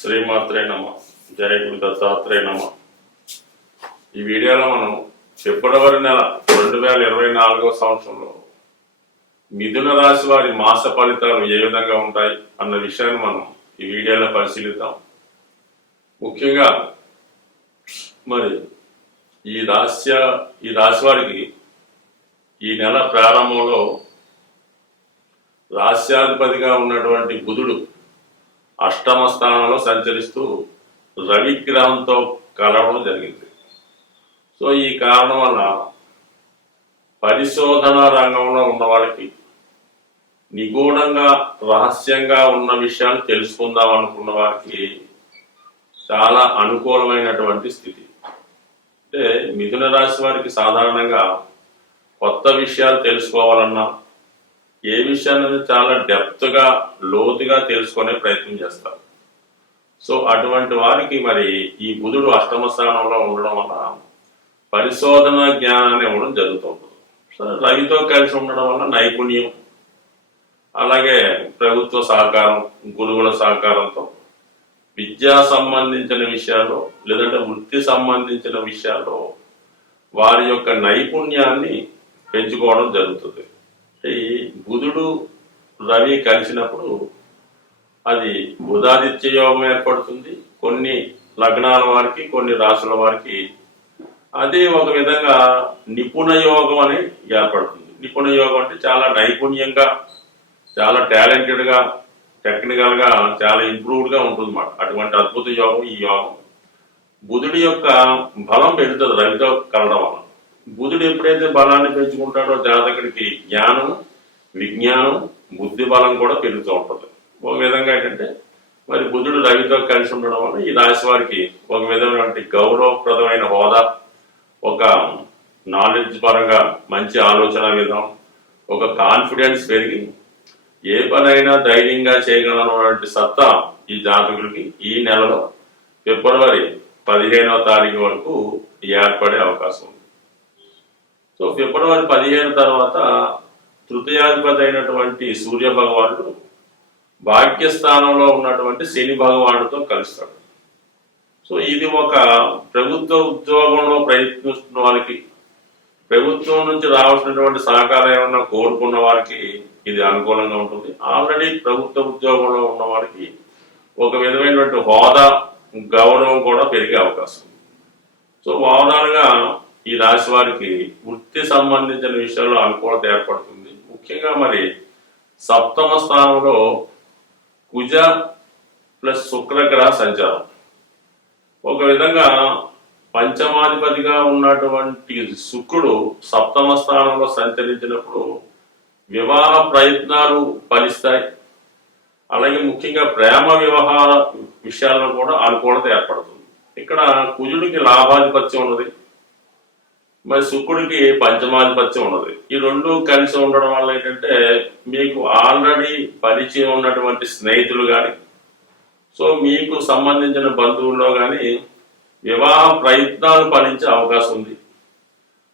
శ్రీమాత్రే నమ. జయ గురు దత్తాత్రేయ నమ. ఈ వీడియోలో మనం ఫిబ్రవరి నెల రెండు వేల ఇరవై నాలుగో సంవత్సరంలో మిథున రాశి వారి మాస ఫలితాలు ఏ విధంగా ఉంటాయి అన్న విషయాన్ని మనం ఈ వీడియోలో పరిశీలిద్దాం. ముఖ్యంగా మరి ఈ రాశి ఈ రాశి వారికి ఈ నెల ప్రారంభంలో రాశ్యాధిపతిగా ఉన్నటువంటి బుధుడు అష్టమ స్థానంలో సంచరిస్తూ రవి గ్రహంతో కలవడం జరిగింది. సో ఈ కారణం వల్ల పరిశోధన రంగంలో ఉన్న వాళ్ళకి నిగూఢంగా రహస్యంగా ఉన్న విషయాలు తెలుసుకుందాం అనుకున్న వారికి చాలా అనుకూలమైనటువంటి స్థితి. అంటే మిథున రాశి వారికి సాధారణంగా కొత్త విషయాలు తెలుసుకోవాలన్నా ఏ విషయాన్ని చాలా డెప్త్గా లోతుగా తెలుసుకునే ప్రయత్నం చేస్తారు. సో అటువంటి వారికి మరి ఈ బుధుడు అష్టమ స్థానంలో ఉండడం వల్ల పరిశోధన జ్ఞానాన్ని ఇవ్వడం జరుగుతుంది. సో రవితో కలిసి ఉండడం వల్ల నైపుణ్యం అలాగే ప్రభుత్వ సహకారం గురువుల సహకారంతో విద్యా సంబంధించిన విషయాల్లో లేదంటే వృత్తి సంబంధించిన విషయాల్లో వారి యొక్క నైపుణ్యాన్ని పెంచుకోవడం జరుగుతుంది. ఈ బుధుడు రవి కలిసినప్పుడు అది బుధాదిత్య యోగం ఏర్పడుతుంది. కొన్ని లగ్నాల వారికి కొన్ని రాసుల వారికి అది ఒక విధంగా నిపుణ యోగం అని ఏర్పడుతుంది. నిపుణ యోగం అంటే చాలా నైపుణ్యంగా చాలా టాలెంటెడ్గా టెక్నికల్గా చాలా ఇంప్రూవ్డ్గా ఉంటుంది అన్నమాట అటువంటి అద్భుత యోగం ఈ యోగం. బుధుడి యొక్క బలం పెరుగుతుంది రవితో కలడం వల్ల బుధుడు ఎప్పుడైతే బలాన్ని పెంచుకుంటాడో జాతకుడికి జ్ఞానం విజ్ఞానం బుద్ధి బలం కూడా పెరుగుతూ ఉంటుంది. ఒక విధంగా ఏంటంటే మరి బుధుడు రవితో కలిసి ఉండడం వల్ల ఈ రాశి వారికి ఒక విధమైనటువంటి గౌరవప్రదమైన హోదా ఒక నాలెడ్జ్ పరంగా మంచి ఆలోచన విధానం ఒక కాన్ఫిడెన్స్ పెరిగి ఏ పనైనా ధైర్యంగా చేయగలనటువంటి సత్తా ఈ జాతకులకి ఈ నెలలో ఫిబ్రవరి పదిహేనవ తారీఖు వరకు ఏర్పడే అవకాశం ఉంది. సో ఫిబ్రవరి పదిహేను తర్వాత తృతీయాధిపతి అయినటువంటి సూర్య భగవానుడు భాగ్యస్థానంలో ఉన్నటువంటి శని భగవానుడితో కలుస్తాడు. సో ఇది ఒక ప్రభుత్వ ఉద్యోగంలో ప్రయత్నిస్తున్న వారికి ప్రభుత్వం నుంచి రావాల్సినటువంటి సహకారం ఏమన్నా కోరుకున్న వారికి ఇది అనుకూలంగా ఉంటుంది. ఆల్రెడీ ప్రభుత్వ ఉద్యోగంలో ఉన్న వారికి ఒక విధమైనటువంటి హోదా గౌరవం కూడా పెరిగే అవకాశం. సో వాదనగా ఈ రాశి వారికి వృత్తి సంబంధించిన విషయాల్లో అనుకూలత ఏర్పడుతుంది. ముఖ్యంగా మరి సప్తమ స్థానంలో కుజ ప్లస్ శుక్రగ్రహ సంచారం. ఒక విధంగా పంచమాధిపతిగా ఉన్నటువంటి శుక్రుడు సప్తమ స్థానంలో సంచరించినప్పుడు వివాహ ప్రయత్నాలు ఫలిస్తాయి. అలాగే ముఖ్యంగా ప్రేమ వివాహ విషయాల్లో కూడా అనుకూలత ఏర్పడుతుంది. ఇక్కడ కుజుడికి లాభాధిపత్యం ఉన్నది. మరి శుక్రుడికి పంచమాధిపత్యం ఉన్నది ఈ రెండు కలిసి ఉండడం వల్ల ఏంటంటే మీకు ఆల్రెడీ పరిచయం ఉన్నటువంటి స్నేహితులు కానీ సో మీకు సంబంధించిన బంధువుల్లో కానీ వివాహ ప్రయత్నాలు ఫలించే అవకాశం ఉంది.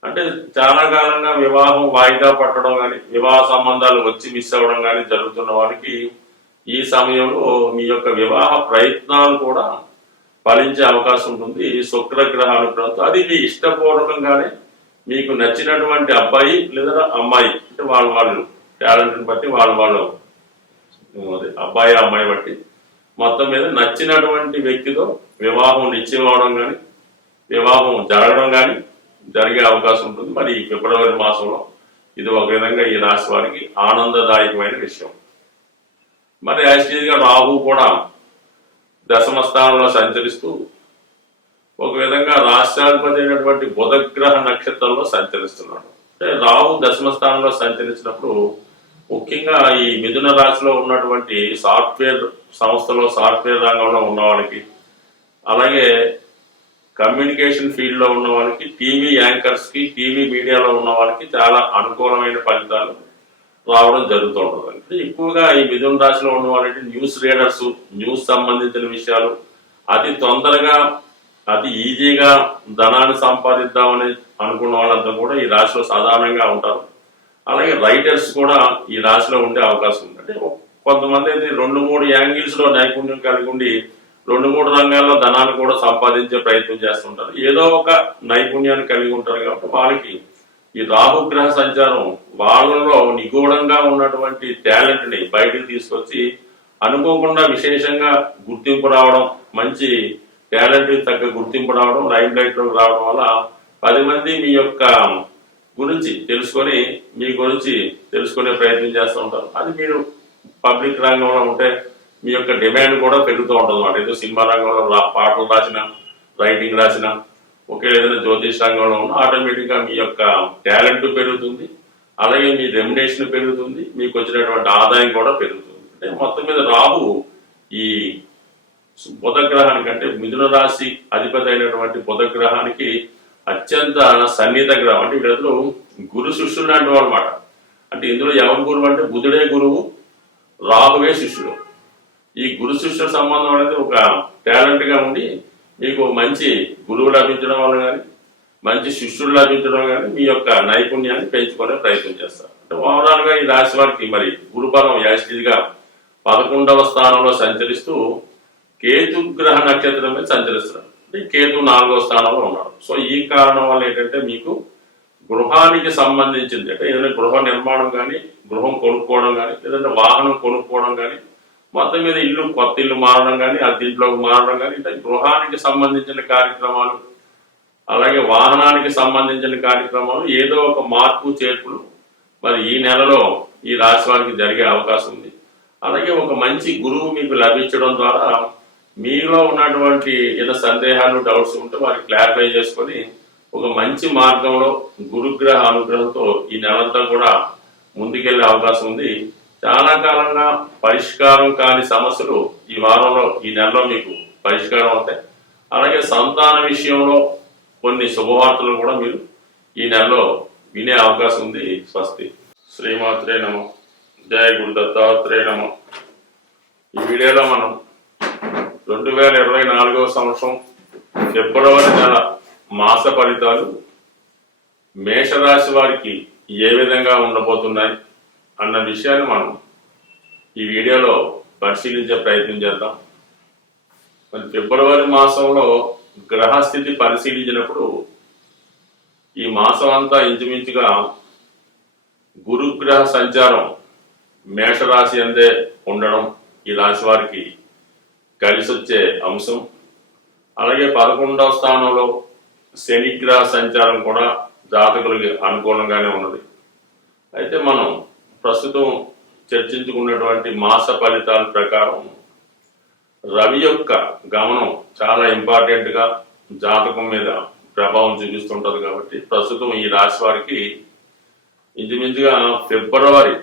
అంటే చాలా కాలంగా వివాహం వాయిదా పట్టడం కానీ వివాహ సంబంధాలు వచ్చి మిస్ అవ్వడం కానీ జరుగుతున్న వారికి ఈ సమయంలో మీ యొక్క వివాహ ప్రయత్నాలు కూడా ఫలించే అవకాశం ఉంటుంది. శుక్రగ్రహ ప్రాంతం అది మీ ఇష్టపూర్వకంగానే మీకు నచ్చినటువంటి అబ్బాయి లేదా అమ్మాయి అంటే వాళ్ళ వాళ్ళు టాలెంట్ని బట్టి వాళ్ళ వాళ్ళు అబ్బాయి అమ్మాయి బట్టి మొత్తం మీద నచ్చినటువంటి వ్యక్తితో వివాహం నిశ్చయం అవడం కానీ వివాహం జరగడం కానీ జరిగే అవకాశం ఉంటుంది. మరి ఈ ఫిబ్రవరి మాసంలో ఇది ఒక విధంగా ఈ రాశి వారికి ఆనందదాయకమైన విషయం. మరి యాక్చువల్గా రాహు కూడా దశమ స్థానంలో సంచరిస్తూ ఒక విధంగా రాష్ట్రాధిపతి అయినటువంటి బుధగ్రహ నక్షత్రంలో సంచరిస్తున్నాడు. అంటే రాహు దశమ స్థానంలో సంచరించినప్పుడు ముఖ్యంగా ఈ మిథున రాశిలో ఉన్నటువంటి సాఫ్ట్వేర్ సంస్థలో సాఫ్ట్వేర్ రంగంలో ఉన్న వాళ్ళకి అలాగే కమ్యూనికేషన్ ఫీల్డ్లో ఉన్న వాళ్ళకి టీవీ యాంకర్స్కి టీవీ మీడియాలో ఉన్న వాళ్ళకి చాలా అనుకూలమైన ఫలితాలు రావడం జరుగుతూ ఉంటుంది అంటే ఎక్కువగా ఈ మిథున రాశిలో ఉన్నవాళ్ళు న్యూస్ రీడర్స్ న్యూస్ సంబంధించిన విషయాలు అతి తొందరగా అతి ఈజీగా ధనాన్ని సంపాదిద్దామని అనుకున్న వాళ్ళంతా కూడా ఈ రాశిలో సాధారణంగా ఉంటారు. అలాగే రైటర్స్ కూడా ఈ రాశిలో ఉండే అవకాశం ఉంది. అంటే కొంతమంది అయితే రెండు మూడు యాంగిల్స్లో నైపుణ్యం కలిగి ఉండి రెండు మూడు రంగాల్లో ధనాన్ని కూడా సంపాదించే ప్రయత్నం చేస్తుంటారు. ఏదో ఒక నైపుణ్యాన్ని కలిగి ఉంటారు కాబట్టి వాళ్ళకి ఈ రాహుగ్రహ సంచారం వాళ్ళలో నిగూఢంగా ఉన్నటువంటి టాలెంట్ని బయటకు తీసుకొచ్చి అనుకోకుండా విశేషంగా గుర్తింపు రావడం మంచి టాలెంట్ తగ్గ గుర్తింపు రావడం లైమ్ లైట్ రావడం వల్ల పది మంది మీ యొక్క గురించి తెలుసుకొని మీ గురించి తెలుసుకునే ప్రయత్నం చేస్తూ ఉంటారు. అది మీరు పబ్లిక్ రంగంలో ఉంటే మీ యొక్క డిమాండ్ కూడా పెరుగుతూ ఉంటుంది అన్నమాట ఏదో సినిమా రంగంలో రా- పాటలు రాసిన రైటింగ్ రాసిన ఒకే ఏదైనా జ్యోతిష్ రంగంలో ఉన్న ఆటోమేటిక్గా మీ యొక్క టాలెంట్ పెరుగుతుంది. అలాగే మీ రెమ్యునేషన్ పెరుగుతుంది. మీకు వచ్చినటువంటి ఆదాయం కూడా పెరుగుతుంది. అంటే మొత్తం మీద రాహు ఈ బుధగ్రహానికి అంటే మిథున రాశి అధిపతి అయినటువంటి బుధ గ్రహానికి అత్యంత సన్నిహిత గ్రహం. అంటే వీళ్ళందరూ గురు శిష్యులు లాంటి వాళ్ళు అనమాట అంటే ఇందులో ఎవరి గురువు అంటే బుధుడే గురువు రాహువే శిష్యుడు. ఈ గురు శిష్యుల సంబంధం అనేది ఒక టాలెంట్గా ఉండి మీకు మంచి గురువు లభించడం వల్ల కానీ మంచి శిష్యుడు లభించడం కానీ మీ యొక్క నైపుణ్యాన్ని పెంచుకునే ప్రయత్నం చేస్తారు. అంటే ఓవరాల్గా ఈ రాశి వారికి మరి గురుబలం యాస్టిగా పదకొండవ స్థానంలో సంచరిస్తూ కేతు గ్రహ నక్షత్రం మీద సంచరిస్తున్నారు. అంటే కేతు నాలుగవ స్థానంలో ఉన్నాడు సో ఈ కారణం వల్ల ఏంటంటే మీకు గృహానికి సంబంధించింది. అంటే ఏదైనా గృహ నిర్మాణం కానీ గృహం కొనుక్కోవడం కానీ లేదంటే వాహనం కొనుక్కోవడం కానీ మొత్తం మీద ఇల్లు కొత్త ఇల్లు మారడం కానీ అద్దీంట్లోకి మారడం కానీ అంటే గృహానికి సంబంధించిన కార్యక్రమాలు అలాగే వాహనానికి సంబంధించిన కార్యక్రమాలు ఏదో ఒక మార్పు చేర్పులు మరి ఈ నెలలో ఈ రాశి వారికి జరిగే అవకాశం ఉంది. అలాగే ఒక మంచి గురువు మీకు లభించడం ద్వారా మీలో ఉన్నటువంటి ఏదో సందేహాలు డౌట్స్ ఉంటే వారికి క్లారిఫై చేసుకొని ఒక మంచి మార్గంలో గురుగ్రహ అనుగ్రహంతో ఈ నెలంతా కూడా ముందుకెళ్ళే అవకాశం ఉంది. చాలా కాలంగా పరిష్కారం కాని సమస్యలు ఈ వారంలో ఈ నెలలో మీకు పరిష్కారం అవుతాయి. అలాగే సంతాన విషయంలో కొన్ని శుభవార్తలు కూడా మీరు ఈ నెలలో వినే అవకాశం ఉంది స్వస్తి. శ్రీమాత్రే నమ. జయ గురు దత్తాత్రేయ నమ. ఈ వీడియోలో మనం రెండు వేల ఇరవై నాలుగవ సంవత్సరం ఫిబ్రవరి నెల మాస ఫలితాలు మేషరాశి వారికి ఏ విధంగా ఉండబోతున్నాయి? అన్న విషయాన్ని మనం ఈ వీడియోలో పరిశీలించే ప్రయత్నం చేద్దాం. మరి ఫిబ్రవరి మాసంలో గ్రహస్థితి పరిశీలించినప్పుడు ఈ మాసం అంతా ఇంచుమించుగా గురుగ్రహ సంచారం మేషరాశి అందే ఉండడం ఈ రాశి వారికి కలిసి వచ్చే అంశం. అలాగే పదకొండవ స్థానంలో శనిగ్రహ సంచారం కూడా జాతకులకి అనుకూలంగానే ఉన్నది. అయితే మనం ప్రస్తుతం చర్చించుకున్నటువంటి మాస ఫలితాల ప్రకారం రవి యొక్క గమనం చాలా ఇంపార్టెంట్గా జాతకం మీద ప్రభావం చూపిస్తుంటుంది కాబట్టి ప్రస్తుతం ఈ రాశి వారికి ఇంచుమించుగా ఫిబ్రవరి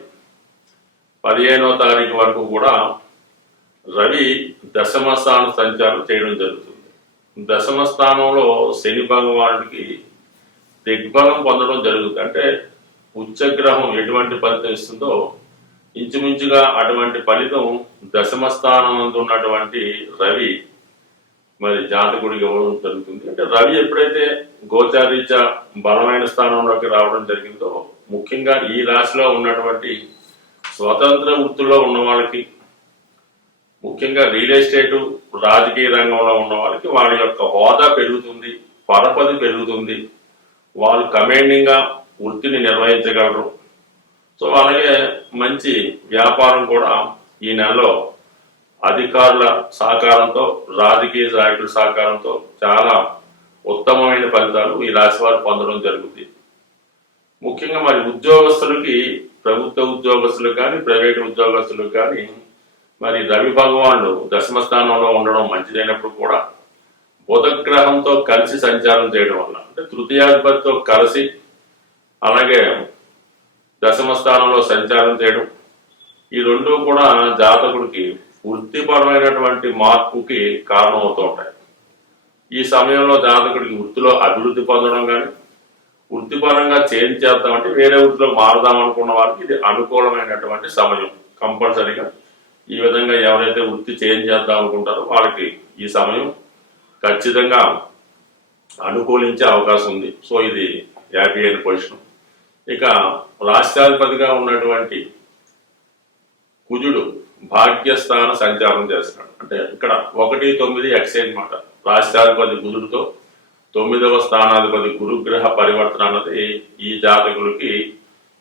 పదిహేనవ తారీఖు వరకు కూడా రవి దశమ స్థాన సంచారం చేయడం జరుగుతుంది. దశమ స్థానంలో శని భగవానుడికి దిగ్బలం పొందడం జరుగుతుంది. అంటే ఉచ్చగ్రహం ఎటువంటి ఫలితం ఇస్తుందో ఇంచుమించుగా అటువంటి ఫలితం దశమ స్థానంలో ఉన్నటువంటి రవి మరి జాతకుడికి ఇవ్వడం జరుగుతుంది. అంటే రవి ఎప్పుడైతే గోచారీత్యా బలమైన స్థానంలోకి రావడం జరిగిందో ముఖ్యంగా ఈ రాశిలో ఉన్నటువంటి స్వతంత్ర వృత్తుల్లో ఉన్న వాళ్ళకి ముఖ్యంగా రియల్ ఎస్టేటు రాజకీయ రంగంలో ఉన్న వాళ్ళకి వాళ్ళ యొక్క హోదా పెరుగుతుంది పరపతి పెరుగుతుంది. వాళ్ళు కమాండింగ్గా వృత్తిని నిర్వహించగలరు. సో అలాగే మంచి వ్యాపారం కూడా ఈ నెలలో అధికారుల సహకారంతో రాజకీయ నాయకుల సహకారంతో చాలా ఉత్తమమైన ఫలితాలు ఈ రాశి వారు పొందడం జరుగుతుంది ముఖ్యంగా మరి ఉద్యోగస్తులకి ప్రభుత్వ ఉద్యోగస్తులకు కానీ ప్రైవేట్ ఉద్యోగస్తులకు కానీ మరి రవి భగవానుడు దశమ స్థానంలో ఉండడం మంచిదైనప్పుడు కూడా బుధగ్రహంతో కలిసి సంచారం చేయడం వల్ల అంటే తృతీయాధిపతితో కలిసి అలాగే దశమ స్థానంలో సంచారం చేయడం. ఈ రెండు కూడా జాతకుడికి వృత్తిపరమైనటువంటి మార్పుకి కారణమవుతూ ఉంటాయి. ఈ సమయంలో జాతకుడికి వృత్తిలో అభివృద్ధి పొందడం కానీ వృత్తిపరంగా చేంజ్ చేద్దామంటే వేరే వృత్తిలో మారదాం అనుకున్న వారికి ఇది అనుకూలమైనటువంటి సమయం కంపల్సరీగా. ఈ విధంగా ఎవరైతే వృత్తి చేంజ్ చేద్దాం అనుకుంటారో వాళ్ళకి ఈ సమయం ఖచ్చితంగా అనుకూలించే అవకాశం ఉంది. సో ఇది హ్యాపీ అయిన పొజిషన్. ఇక రాష్ట్రాధిపతిగా ఉన్నటువంటి కుజుడు భాగ్యస్థాన సంచారం చేస్తున్నాడు అంటే ఇక్కడ ఒకటి తొమ్మిది ఎక్సైజ్ మాట. రాష్ట్రాధిపతి బుధుడితో తొమ్మిదవ స్థానాధిపతి గురుగ్రహ పరివర్తన అన్నది ఈ జాతకులకి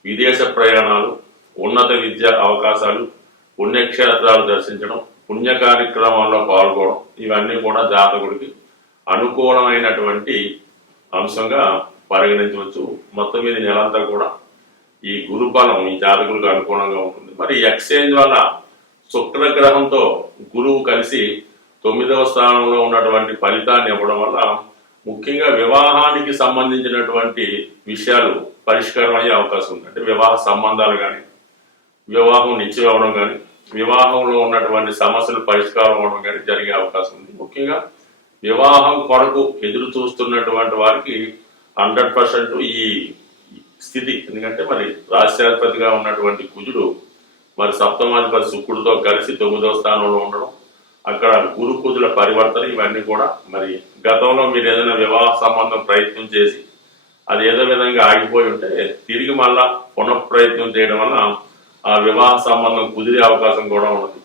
విదేశ ప్రయాణాలు ఉన్నత విద్య అవకాశాలు పుణ్యక్షేత్రాలు దర్శించడం పుణ్య కార్యక్రమాల్లో పాల్గొనడం ఇవన్నీ కూడా జాతకుడికి అనుకూలమైనటువంటి అంశంగా పరిగణించవచ్చు. మొత్తం మీద నెలంతా కూడా ఈ గురుబలం ఈ జాతకులకు అనుకూలంగా ఉంటుంది. మరి ఎక్స్చేంజ్ వల్ల శుక్రగ్రహంతో గురువు కలిసి తొమ్మిదవ స్థానంలో ఉన్నటువంటి ఫలితాన్ని ఇవ్వడం వల్ల ముఖ్యంగా వివాహానికి సంబంధించినటువంటి విషయాలు పరిష్కారం అయ్యే అవకాశం ఉంది. అంటే వివాహ సంబంధాలు కానీ వివాహం నిశ్చయం అవ్వడం కానీ వివాహంలో ఉన్నటువంటి సమస్యలు పరిష్కారం అవడం కానీ జరిగే అవకాశం ఉంది. ముఖ్యంగా వివాహం కొరకు ఎదురు చూస్తున్నటువంటి వారికి హండ్రెడ్ పర్సెంట్ ఈ స్థితి. ఎందుకంటే మరి రాష్ట్రాధిపతిగా ఉన్నటువంటి కుజుడు మరి సప్తమాధిపతి శుక్రుడితో కలిసి తొమ్మిదవ స్థానంలో ఉండడం అక్కడ గురు కుజుల పరివర్తన ఇవన్నీ కూడా మరి గతంలో మీరు ఏదైనా వివాహ సంబంధం ప్రయత్నం చేసి అది ఏదో విధంగా ఆగిపోయి ఉంటే తిరిగి మళ్ళా పునఃప్రయత్నం చేయడం వల్ల ఆ వివాహ సంబంధం కుదిరే అవకాశం కూడా ఉన్నది.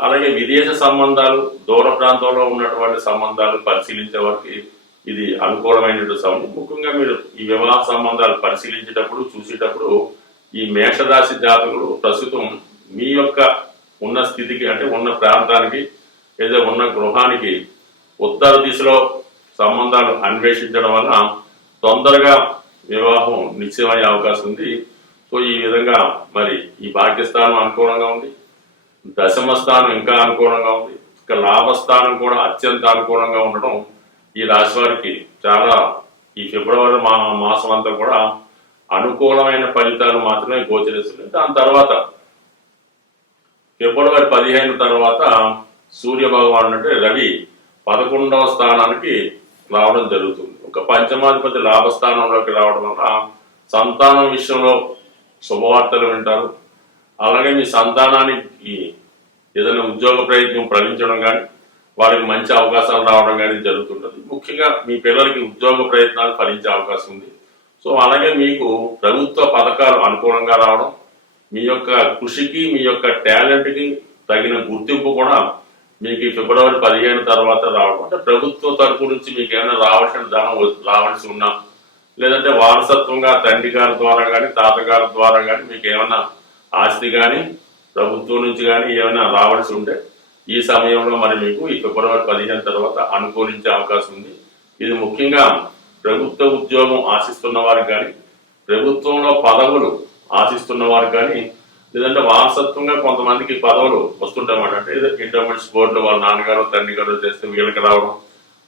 అలాగే విదేశ సంబంధాలు దూర ప్రాంతంలో ఉన్నటువంటి సంబంధాలు పరిశీలించే వారికి ఇది అనుకూలమైనటువంటి సమయం ముఖ్యంగా మీరు ఈ వివాహ సంబంధాలు పరిశీలించేటప్పుడు చూసేటప్పుడు ఈ మేషరాశి జాతకులు ప్రస్తుతం మీ యొక్క ఉన్న స్థితికి అంటే ఉన్న ప్రాంతానికి ఏదో ఉన్న గృహానికి ఉత్తర దిశలో సంబంధాలు అన్వేషించడం వల్ల తొందరగా వివాహం నిశ్చయమయ్యే అవకాశం ఉంది. సో ఈ విధంగా మరి ఈ భాగ్యస్థానం అనుకూలంగా ఉంది. దశమ స్థానం ఇంకా అనుకూలంగా ఉంది. ఇక లాభస్థానం కూడా అత్యంత అనుకూలంగా ఉండడం ఈ రాశి వారికి చాలా ఈ ఫిబ్రవరి మా మాసం అంతా కూడా అనుకూలమైన ఫలితాలు మాత్రమే గోచరిస్తున్నాయి. దాని తర్వాత ఫిబ్రవరి పదిహేను తర్వాత సూర్య భగవాన్ అంటే రవి పదకొండవ స్థానానికి రావడం జరుగుతుంది. ఒక పంచమాధిపతి లాభస్థానంలోకి రావడం వల్ల సంతానం విషయంలో శుభవార్తలు వింటారు. అలాగే మీ సంతానానికి ఏదైనా ఉద్యోగ ప్రయత్నం ప్రకటించడం కానీ వారికి మంచి అవకాశాలు రావడం కానీ జరుగుతుంటుంది. ముఖ్యంగా మీ పిల్లలకి ఉద్యోగ ప్రయత్నాలు ఫలించే అవకాశం ఉంది. సో అలాగే మీకు ప్రభుత్వ పథకాలు అనుకూలంగా రావడం మీ యొక్క కృషికి మీ యొక్క టాలెంట్కి తగిన గుర్తింపు కూడా మీకు ఫిబ్రవరి పదిహేను తర్వాత రావడం. అంటే ప్రభుత్వ తరపు నుంచి మీకు ఏమైనా రావాల్సిన ధనం రావాల్సి ఉన్నా లేదంటే వారసత్వంగా తండ్రి గారి ద్వారా కానీ తాతగారి ద్వారా కానీ మీకు ఏమైనా ఆస్తి కానీ ప్రభుత్వం నుంచి కానీ ఏమైనా రావాల్సి ఉంటే ఈ సమయంలో మరి మీకు ఈ ఫిబ్రవరి పదిహేను తర్వాత అనుకూలించే అవకాశం ఉంది. ఇది ముఖ్యంగా ప్రభుత్వ ఉద్యోగం ఆశిస్తున్న వారికి కానీ ప్రభుత్వంలో పదవులు ఆశిస్తున్న వారికి కానీ లేదంటే వారసత్వంగా కొంతమందికి పదవులు వస్తుంటాయన్నమాట అంటే ఏదో బోర్డులో వాళ్ళ నాన్నగారు తండ్రి గారు చేస్తే వీళ్ళకి రావడం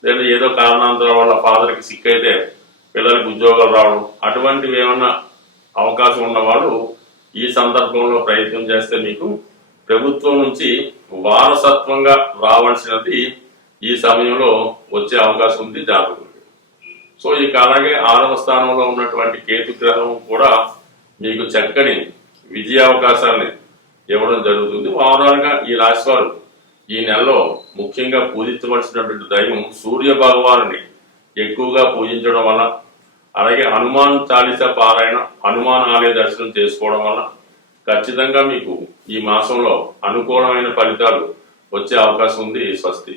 లేదా ఏదో కారణాంతరం వాళ్ళ ఫాదర్కి సిక్ అయితే పిల్లలకి ఉద్యోగాలు రావడం అటువంటివి ఏమన్నా అవకాశం ఉన్నవాళ్ళు ఈ సందర్భంలో ప్రయత్నం చేస్తే మీకు ప్రభుత్వం నుంచి వారసత్వంగా రావాల్సినది ఈ సమయంలో వచ్చే అవకాశం ఉంది జాతకులకి సో ఇక అలాగే ఆరవ స్థానంలో ఉన్నటువంటి కేతు గ్రహం కూడా మీకు చక్కని విజయ అవకాశాన్ని ఇవ్వడం జరుగుతుంది. ఓవరాల్గా ఈ రాశి వారు ఈ నెలలో ముఖ్యంగా పూజించవలసినటువంటి దైవం సూర్య భగవానుని ఎక్కువగా పూజించడం వల్ల అలాగే హనుమాన్ చాలీస పారాయణ హనుమాన్ ఆలయ దర్శనం చేసుకోవడం వల్ల ఖచ్చితంగా మీకు ఈ మాసంలో అనుకూలమైన ఫలితాలు వచ్చే అవకాశం ఉంది స్వస్తి.